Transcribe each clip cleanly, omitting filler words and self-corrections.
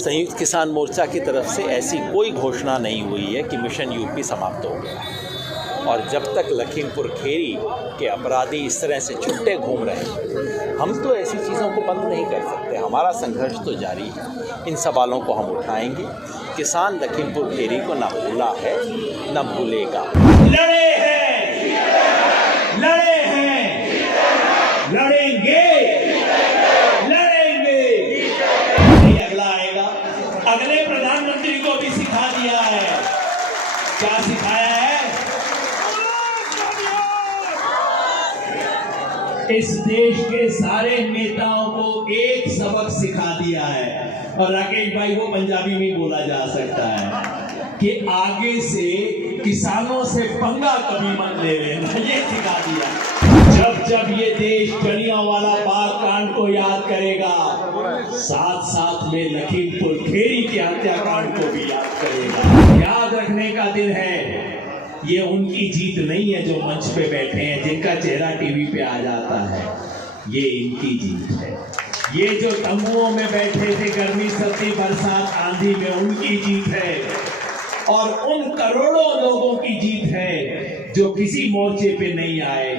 संयुक्त किसान मोर्चा की तरफ से ऐसी कोई घोषणा नहीं हुई है कि मिशन यूपी समाप्त हो गया। और जब तक लखीमपुर खीरी के अपराधी इस तरह से छुट्टे घूम रहे हैं, हम तो ऐसी चीज़ों को बंद नहीं कर सकते। हमारा संघर्ष तो जारी है। इन सवालों को हम उठाएंगे। किसान लखीमपुर खीरी को न भूला है न भूलेगा। लड़े हैं, लड़ेंगे, अगला आएगा। अगले प्रधानमंत्री को भी सिखा दिया है। क्या सिखाया है? इस देश के सारे नेताओं को एक सबक सिखा दिया है, और राकेश भाई वो पंजाबी में बोला जा सकता है कि आगे से किसानों से पंगा कभी मत ले लेना। ये सिखा दिया। जब ये देश जलियांवाला बाग कांड को याद करेगा, साथ साथ में लखीमपुर खीरी के हत्याकांड को भी याद करेगा। याद रखने का दिन है। ये उनकी जीत नहीं है जो मंच पे बैठे हैं, जिनका चेहरा टीवी पे आ जाता है। ये इनकी जीत है। ये जो तंबुओं में बैठे थे गर्मी सर्दी बरसात आंधी में, उनकी जीत है। और उन करोड़ों लोगों की जीत है जो किसी मोर्चे पे नहीं आए,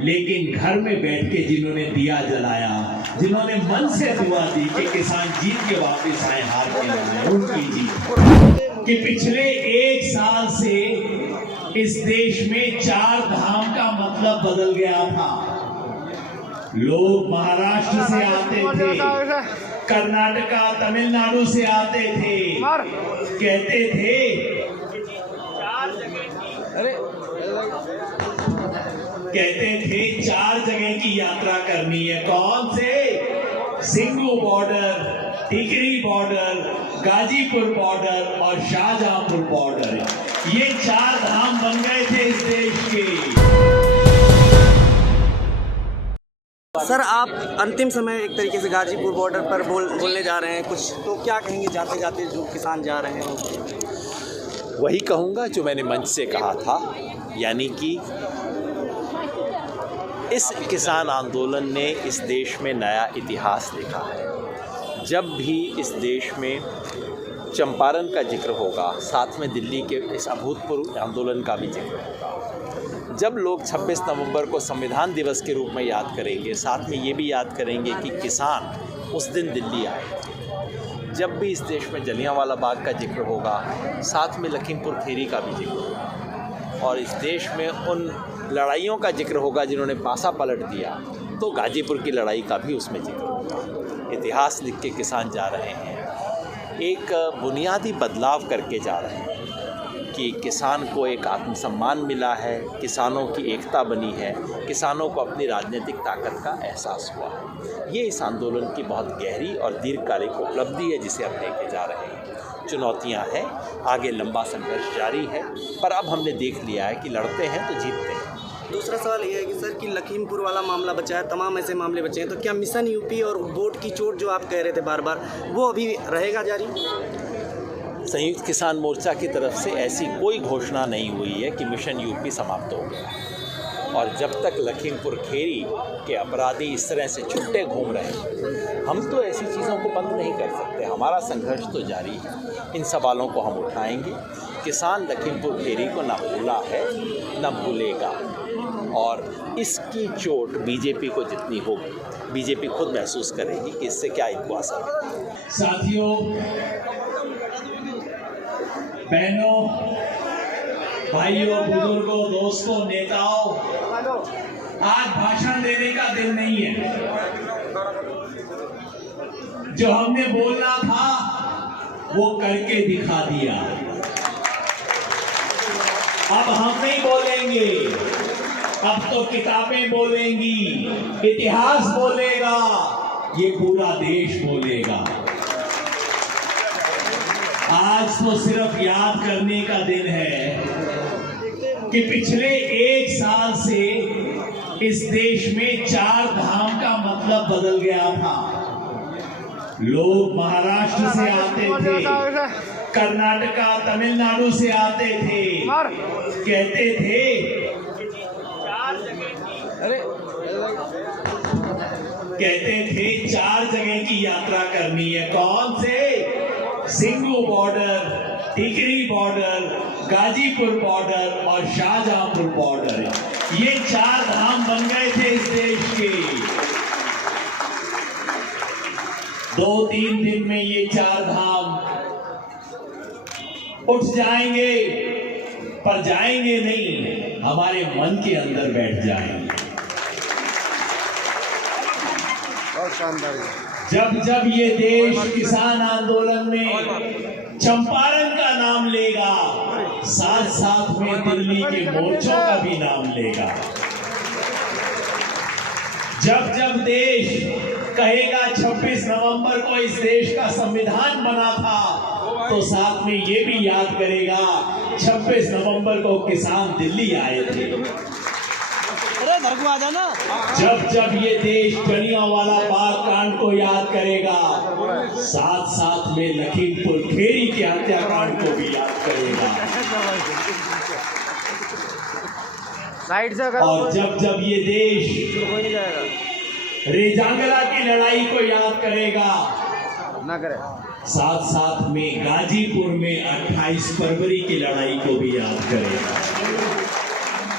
लेकिन घर में बैठ के जिन्होंने दिया जलाया, जिन्होंने मन से दुआ दी कि किसान जीत के वापस आए, हार के आए, उनकी जीत। कि पिछले एक साल से इस देश में 4 धाम का मतलब बदल गया था। लोग महाराष्ट्र से आते थे, कर्नाटका तमिलनाडु से आते थे, कहते थे चार जगह की यात्रा करनी है। कौन से? सिंगू बॉर्डर, टिकरी बॉर्डर, गाजीपुर बॉर्डर और शाहजहांपुर बॉर्डर। ये 4 धाम बन गए थे इस देश के। सर, आप अंतिम समय एक तरीके से गाजीपुर बॉर्डर पर बोलने जा रहे हैं कुछ, तो क्या कहेंगे जाते जाते जो किसान जा रहे हैं? वही कहूँगा जो मैंने मंच से कहा था, यानी कि इस किसान आंदोलन ने इस देश में नया इतिहास लिखा है। जब भी इस देश में चंपारण का जिक्र होगा, साथ में दिल्ली के इस अभूतपूर्व आंदोलन का भी जिक्र होगा। जब लोग 26 नवंबर को संविधान दिवस के रूप में याद करेंगे, साथ में ये भी याद करेंगे कि किसान उस दिन दिल्ली आए। जब भी इस देश में जलियांवाला बाग का जिक्र होगा, साथ में लखीमपुर खीरी का भी जिक्र होगा। और इस देश में उन लड़ाइयों का जिक्र होगा जिन्होंने पासा पलट दिया, तो गाजीपुर की लड़ाई का भी उसमें जिक्र होगा। इतिहास लिख के किसान जा रहे हैं। एक बुनियादी बदलाव करके जा रहे हैं कि किसान को एक आत्मसम्मान मिला है, किसानों की एकता बनी है, किसानों को अपनी राजनीतिक ताकत का एहसास हुआ है। ये इस आंदोलन की बहुत गहरी और दीर्घकालिक उपलब्धि है जिसे हम लेके जा रहे हैं। चुनौतियां हैं, आगे लंबा संघर्ष जारी है, पर अब हमने देख लिया है कि लड़ते हैं तो जीतते हैं। दूसरा सवाल ये है कि सर, कि लखीमपुर वाला मामला बचा है, तमाम ऐसे मामले बचे हैं, तो क्या मिशन यूपी और वोट की चोट जो आप कह रहे थे बार बार, वो अभी रहेगा जारी? संयुक्त किसान मोर्चा की तरफ से ऐसी कोई घोषणा नहीं हुई है कि मिशन यूपी समाप्त हो गया। और जब तक लखीमपुर खीरी के अपराधी इस तरह से छुट्टे घूम रहे हैं, हम तो ऐसी चीज़ों को बंद नहीं कर सकते। हमारा संघर्ष तो जारी है। इन सवालों को हम उठाएंगे। किसान लखीमपुर खीरी को न भूला है न भूलेगा। और इसकी चोट बीजेपी को जितनी होगी, बीजेपी खुद महसूस करेगी कि इससे क्या इनको असर है। साथियों, बहनों, भाइयों, बुजुर्गों, दोस्तों, नेताओं, आज भाषण देने का दिन नहीं है। जो हमने बोलना था वो करके दिखा दिया। अब हम नहीं बोलेंगे, अब तो किताबें बोलेंगी, इतिहास बोलेगा, ये पूरा देश बोलेगा। आज तो सिर्फ याद करने का दिन है कि पिछले एक साल से इस देश में 4 धाम का मतलब बदल गया था। लोग महाराष्ट्र से आते थे, कर्नाटका तमिलनाडु से आते थे, कहते थे कहते थे 4 जगह की यात्रा करनी है। कौन से? सिंगू बॉर्डर, टिकरी बॉर्डर, गाजीपुर बॉर्डर और शाहजहांपुर बॉर्डर, ये 4 धाम बन गए थे इस देश के। 2-3 दिन में ये 4 धाम उठ जाएंगे, पर जाएंगे नहीं, हमारे मन के अंदर बैठ जाएंगे। बहुत शानदार। जब जब ये देश किसान आंदोलन में चंपारण का नाम लेगा, साथ साथ में दिल्ली के मोर्चों का भी नाम लेगा। जब जब देश कहेगा 26 नवंबर को इस देश का संविधान बना था, तो साथ में ये भी याद करेगा 26 नवंबर को किसान दिल्ली आए थे। जब जब ये देश जलियांवाला बाग कांड को याद करेगा, साथ साथ में लखीमपुर खेरी के हत्याकांड को भी याद करेगा। और जब जब ये देश रेजांगला की लड़ाई को याद करेगा, साथ साथ में गाजीपुर में 28 फरवरी की लड़ाई को भी याद करेगा।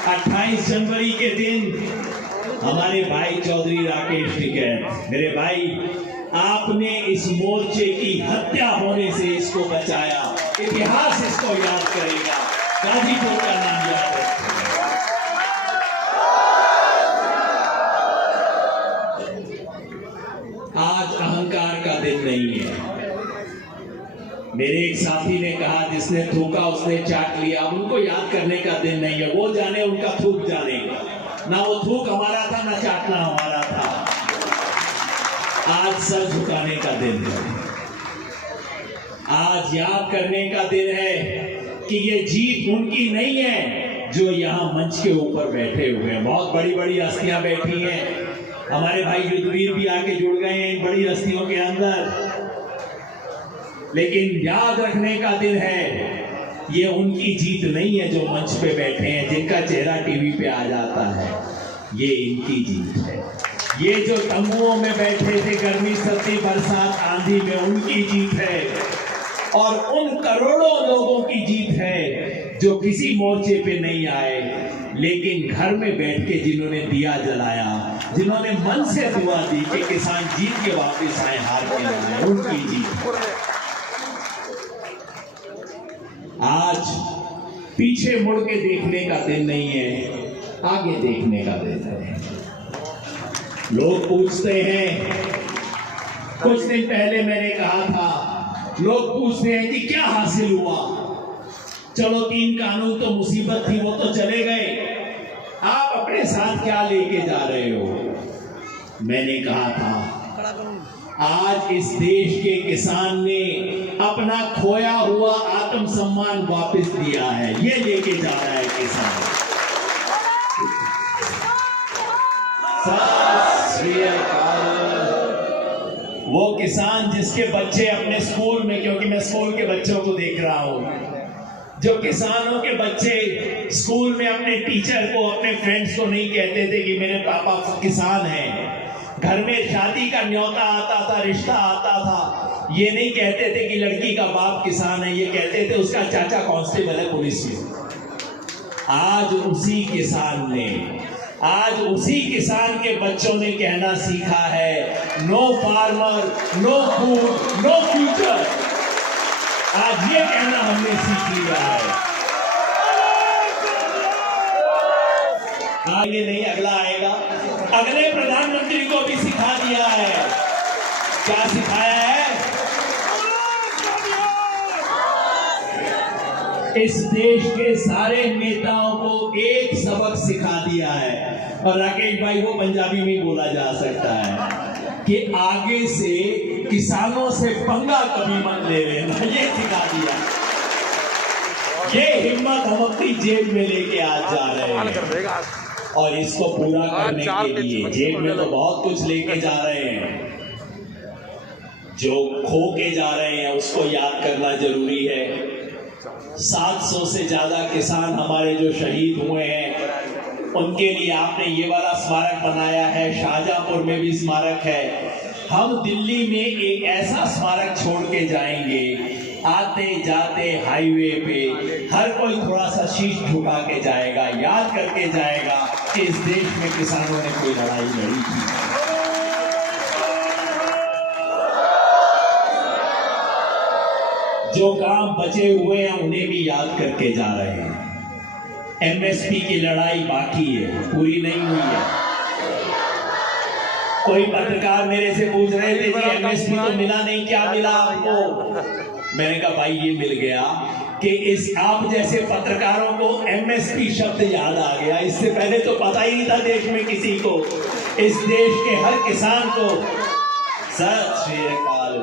28 जनवरी के दिन हमारे भाई चौधरी राकेश टिकैत, मेरे भाई, आपने इस मोर्चे की हत्या होने से इसको बचाया। इतिहास इसको याद करेगा, गाजीपुर का नाम याद रखेगा। आज अहंकार का दिन नहीं है। मेरे एक साथी ने कहा, जिसने थूका उसने चाट लिया। उनको याद करने का दिन नहीं है, वो जाने उनका थूक जाने, ना वो थूक हमारा था ना चाटना हमारा था। आज सर झुकाने का दिन है, आज याद करने का दिन है कि ये जीत उनकी नहीं है जो यहाँ मंच के ऊपर बैठे हुए हैं। बहुत बड़ी बड़ी हस्तियां बैठी हैं, हमारे भाई युद्धवीर भी आके जुड़ गए हैं इन बड़ी हस्तियों के अंदर, लेकिन याद रखने का दिन है, ये उनकी जीत नहीं है जो मंच पे बैठे हैं, जिनका चेहरा टीवी पे आ जाता है, ये इनकी जीत है। ये जो तंबुओं में बैठे थे गर्मी सर्दी बरसात आंधी में, उनकी जीत है। और उन करोड़ों लोगों की जीत है जो किसी मोर्चे पे नहीं आए, लेकिन घर में बैठ के जिन्होंने दिया जलाया, जिन्होंने मन से दुआ दी कि किसान जीत के वापस आए, हार के आए, उनकी जीत। आज पीछे मुड़ के देखने का दिन नहीं है, आगे देखने का दिन है। लोग पूछते हैं, कुछ दिन पहले मैंने कहा था, लोग पूछते हैं कि क्या हासिल हुआ। चलो 3 कानून तो मुसीबत थी, वो तो चले गए, आप अपने साथ क्या लेके जा रहे हो। मैंने कहा था, आज इस देश के किसान ने अपना खोया हुआ आत्मसम्मान वापस दिया है, ये लेके जा रहा है किसान। वो किसान जिसके बच्चे अपने स्कूल में, क्योंकि मैं स्कूल के बच्चों को देख रहा हूं, जो किसानों के बच्चे स्कूल में अपने टीचर को, अपने फ्रेंड्स को नहीं कहते थे कि मेरे पापा किसान हैं। घर में शादी का न्योता आता था, रिश्ता आता था, ये नहीं कहते थे कि लड़की का बाप किसान है, ये कहते थे उसका चाचा कांस्टेबल है पुलिस में। आज उसी किसान ने, आज उसी किसान के बच्चों ने कहना सीखा है, no farmer, no food, no future. आज ये कहना हमने सीख लिया है। आगे नहीं, अगला आएगा। अगले प्रधानमंत्री को भी सिखा दिया है। क्या सिखाया है? इस देश के सारे नेताओं को एक सबक सिखा दिया है, और राकेश भाई वो पंजाबी में बोला जा सकता है कि आगे से किसानों से पंगा कभी मत ले लेना, ये सिखा दिया। ये हिम्मत हम अपनी जेब में लेके आज जा रहे हैं, और इसको पूरा करने के लिए जेब में तो बहुत कुछ लेके जा रहे हैं, जो खो के जा रहे हैं उसको याद करना जरूरी है। 700 से ज्यादा किसान हमारे जो शहीद हुए हैं, उनके लिए आपने ये वाला स्मारक बनाया है, शाहजहांपुर में भी स्मारक है। हम दिल्ली में एक ऐसा स्मारक छोड़ के जाएंगे आते जाते हाईवे पे हर कोई थोड़ा सा शीश झुका के जाएगा, याद करके जाएगा कि इस देश में किसानों ने कोई लड़ाई लड़ी थी। जो काम बचे हुए हैं उन्हें भी याद करके जा रहे हैं। एमएसपी की लड़ाई बाकी है, पूरी नहीं हुई है। कोई पत्रकार मेरे से पूछ रहे थे कि एमएसपी तो मिला नहीं, क्या मिला आपको? मैंने कहा भाई ये मिल गया कि इस आप जैसे पत्रकारों को एमएसपी शब्द याद आ गया। इससे पहले तो पता ही नहीं था देश में किसी को। इस देश के हर किसान को, सत श्री अकाल,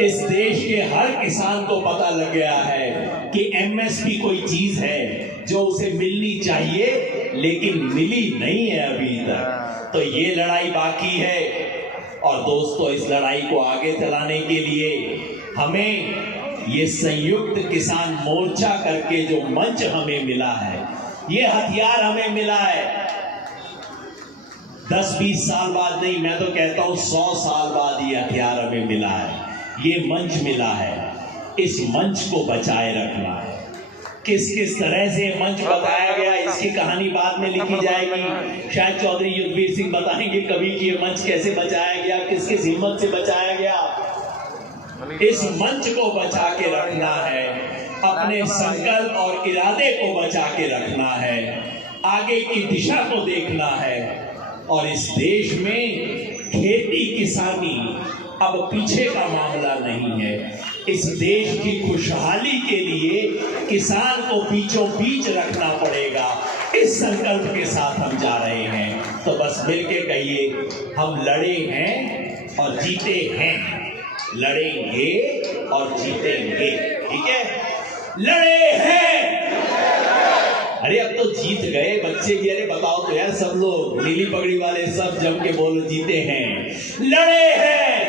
इस देश के हर किसान को पता लग गया है कि एमएसपी कोई चीज है जो उसे मिलनी चाहिए लेकिन मिली नहीं है अभी तक। तो ये लड़ाई बाकी है। और दोस्तों, इस लड़ाई को आगे चलाने के लिए हमें ये संयुक्त किसान मोर्चा करके जो मंच हमें मिला है, ये हथियार हमें मिला है, 10-20 साल बाद नहीं, मैं तो कहता हूं 100 साल बाद ये हथियार हमें मिला है, ये मंच मिला है। इस मंच को बचाए रखना है। किस किस तरह से मंच बताया गया, इसकी कहानी बाद में लिखी जाएगी। शायद चौधरी युद्धवीर सिंह बताएंगे कभी कि ये मंच कैसे बचाया गया, किस किस हिम्मत से बचाया गया। इस मंच को बचा के रखना है, अपने संकल्प और इरादे को बचा के रखना है, आगे की दिशा को देखना है। और इस देश में खेती किसानी अब पीछे का मामला नहीं है। इस देश की खुशहाली के लिए किसान को बीचों बीच रखना पड़ेगा। इस संकल्प के साथ हम जा रहे हैं। तो बस मिलके कहिए, हम लड़े हैं और जीते हैं, लड़ेंगे और जीतेंगे। ठीक है, लड़े हैं। अरे अब तो जीत गए बच्चे भी। अरे बताओ तो यार, सब लोग नीली पगड़ी वाले सब जम के बोलो, जीते हैं, लड़े हैं।